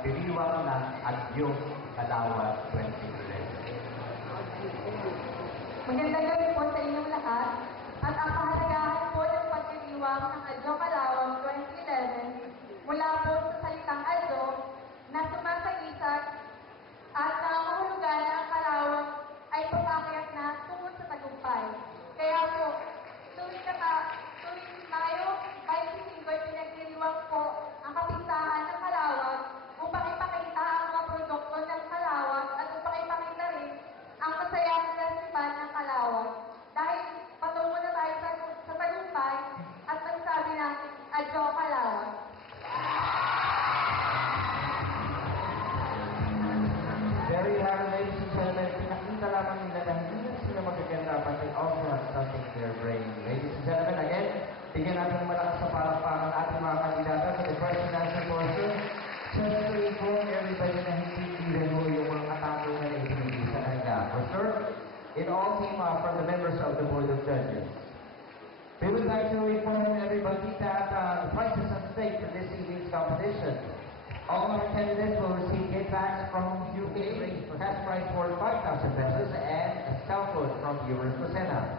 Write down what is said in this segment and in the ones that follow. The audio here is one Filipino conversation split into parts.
nagdiriwang ng Adyos Kalawat 2011. Magandang gabi po sa inyong lahat at ang kahalagahan po ng pagdiriwang ng Adyo Kalawang 2011 mula po sa salitang Adyo na sumasagisag at nangangahulugan na ang kalawang ay pag-akyat na tungo sa tagumpay. Kaya po, tuwing ngayong 25 ay pinagdiriwang po ang kapistahan ng kalawang upang ipakita ang mga produkto ng kalawang at upang ipakita rin ang masayang festival ng kalawang. Dahil patungo na tayo sa tagumpay at nagsabi ng Adyo Kalawang. Very happy, ladies and gentlemen. Pinakita lamang nila na hindi na sila magaganda, but they also have something in their brain. Ladies and gentlemen, again, bigyan natin malakas sa palakpakan ating mga kandidata sa the first and answer portion. Just to inform everybody na hindi rin mo yung mga katanungan na ipinili sa kanila. For sure, it all came up from the members of the Board of Judges. We would like to inform everybody that the prizes at stake for this evening's competition. All our candidates will receive gift bags from UK, cash prize for 5,000 pesos, and a cell phone from Viewers Lucena.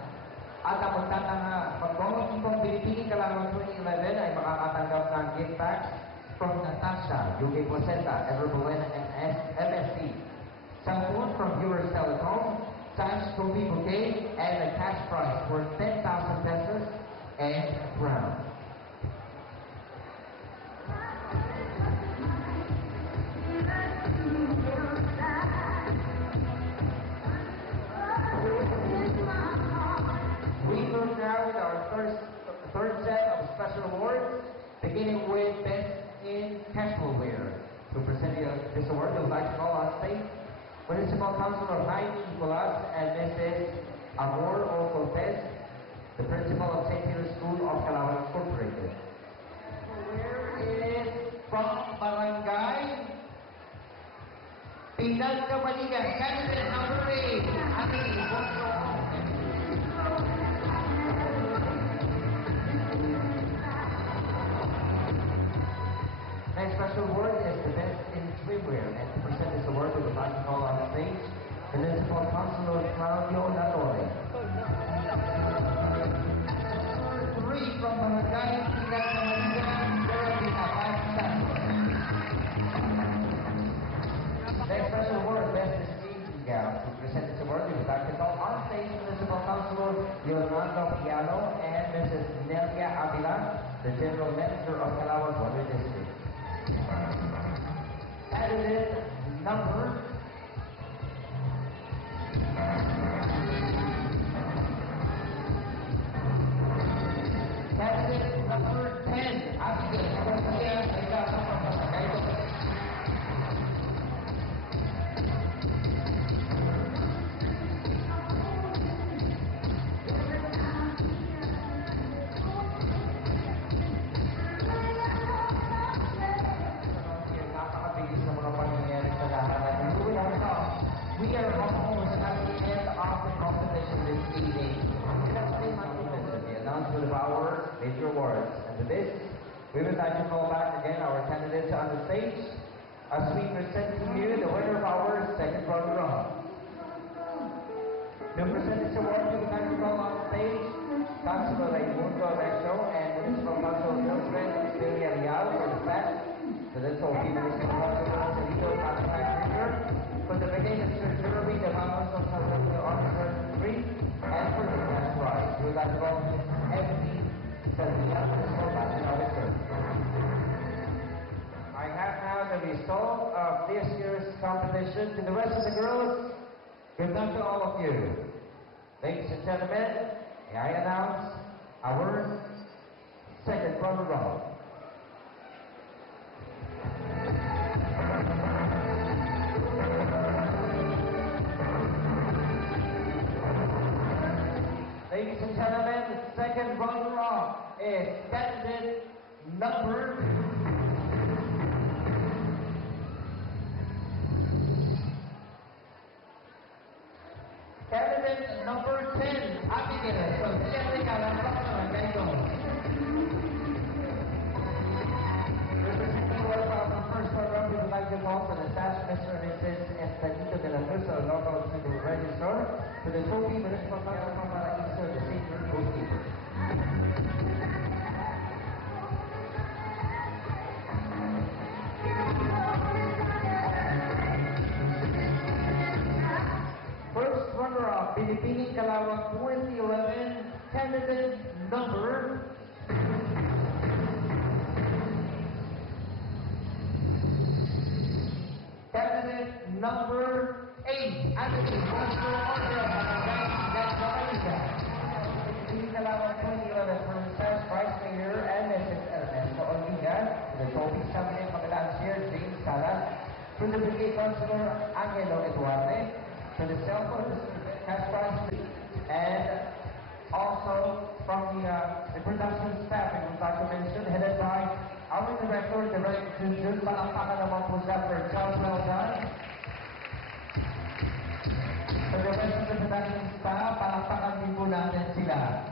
At ang magmamang itong Pilipini Kalawang 2011 ay makakatanggap ng gift bags from Natasha, UK Placenta, Everbuena, and MSC. Cell phone from Viewers Telecom, Sash Trophy Bouquet, and a cash prize for 10,000 pesos and a crown. We move now with our third set of special awards, beginning with Best in Casual Wear. To present this award, we would like to call on stage Municipal Councilor Jaime Nicolas and Mrs. Amor O. Cortez, the principal of St. Peter's School of Calawang Incorporated. Where is from Barangay Pinagkamaligan, candidate number 8, Ani Bonso. Next special award is the Best in Swimwear, and to present this award, we would like to call on stage the Municipal Councilor Claudio Latore. Number 3 from Barangay Pinagkamaligan, Geraldine Abad. Next special award, Best Staging Gown. To present this award, we would like to call on stage Municipal Councilor Yolando Piano and Mrs. Nelia Avila, the General Manager of Calawang Water District. Candidate number 10, Abigail. We are almost at the end of the competition this evening. The announcement of our major awards. And to this, we would like to call back again our candidates on the stage as we present to you the winner of our second runner-up. To present this award, we would like to call on stage Councilor Raimundo Recio and Municipal Council Milton Celia Real for the fact that this will be Municipal Councilor Celito Manufacturer for the beginning of surgery, the Vamos of Salvador Officer 3, and for the cash prize. We would like to welcome Ms. Ebony Celia, Municipal Fashion Officer. I have now the result of this year's competition. To the rest of the girls, good luck to all of you. Ladies and gentlemen, may I announce our second runner-up. Ladies and gentlemen, the second runner-up is candidate number 10, Abigail from Jessica Lambrosco, representing the first runner-up, we would like to Danito de la Cruz, our local civil registrar, to the Trophy Municipal Council of Paraiso, the senior goalkeeper. First runner-up, Pinipining Kalawang 2011, candidate number... Candidate number 8, Anthony Foster Order, Barangay Nagsamalita. Pinipining Kalawang 2011 from South Vice Mayor and Mrs. Ernesto Olviga, the Trophy Cabinet Magalang Chair James Salas, to the Brigade Councilor Angelo Eduardo, to the cash prize, and also from the production staff, I would like to mention, headed by our director, Direct Junjun, palakpakan naman po siya for Charles Weldan. To the rest of the production staff, palakpakan din po natin sila.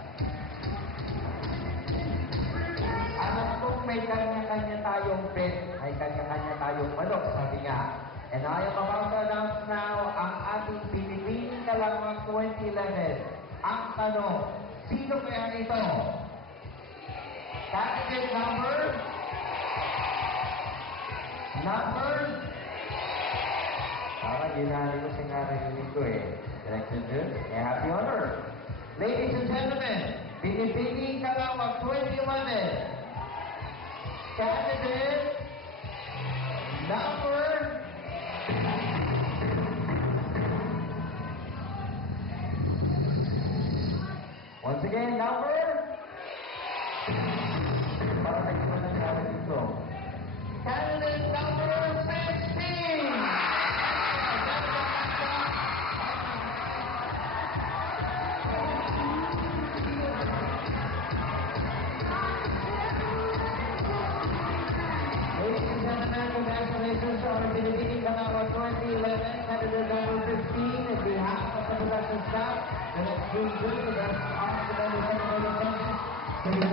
Alam kong may kanya-kanya tayong pet, may kanya-kanya tayong manok, sabi nga. And I am about to announce now ang ating Pinipining Kalawang 2011. Ang tanong, sino kaya ito? Candidate number? Parang ginali ko siya nga rin ko eh. Direction Jun, may happy honor. Ladies and gentlemen, Pinipining Kalawang 2011. Candidate number... Once again, number... Parang nagsimula ng namin dito. Candidate number 16! Ladies and gentlemen, congratulations to our Pinipining Kalawang 2011, candidate number 15, on behalf of the production staff, the next June, the best hospital in the country, to the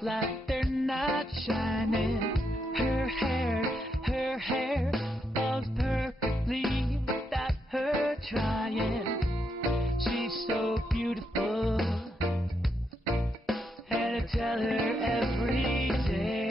like they're not shining. Her hair falls perfectly without her trying. She's so beautiful, and I tell her every day.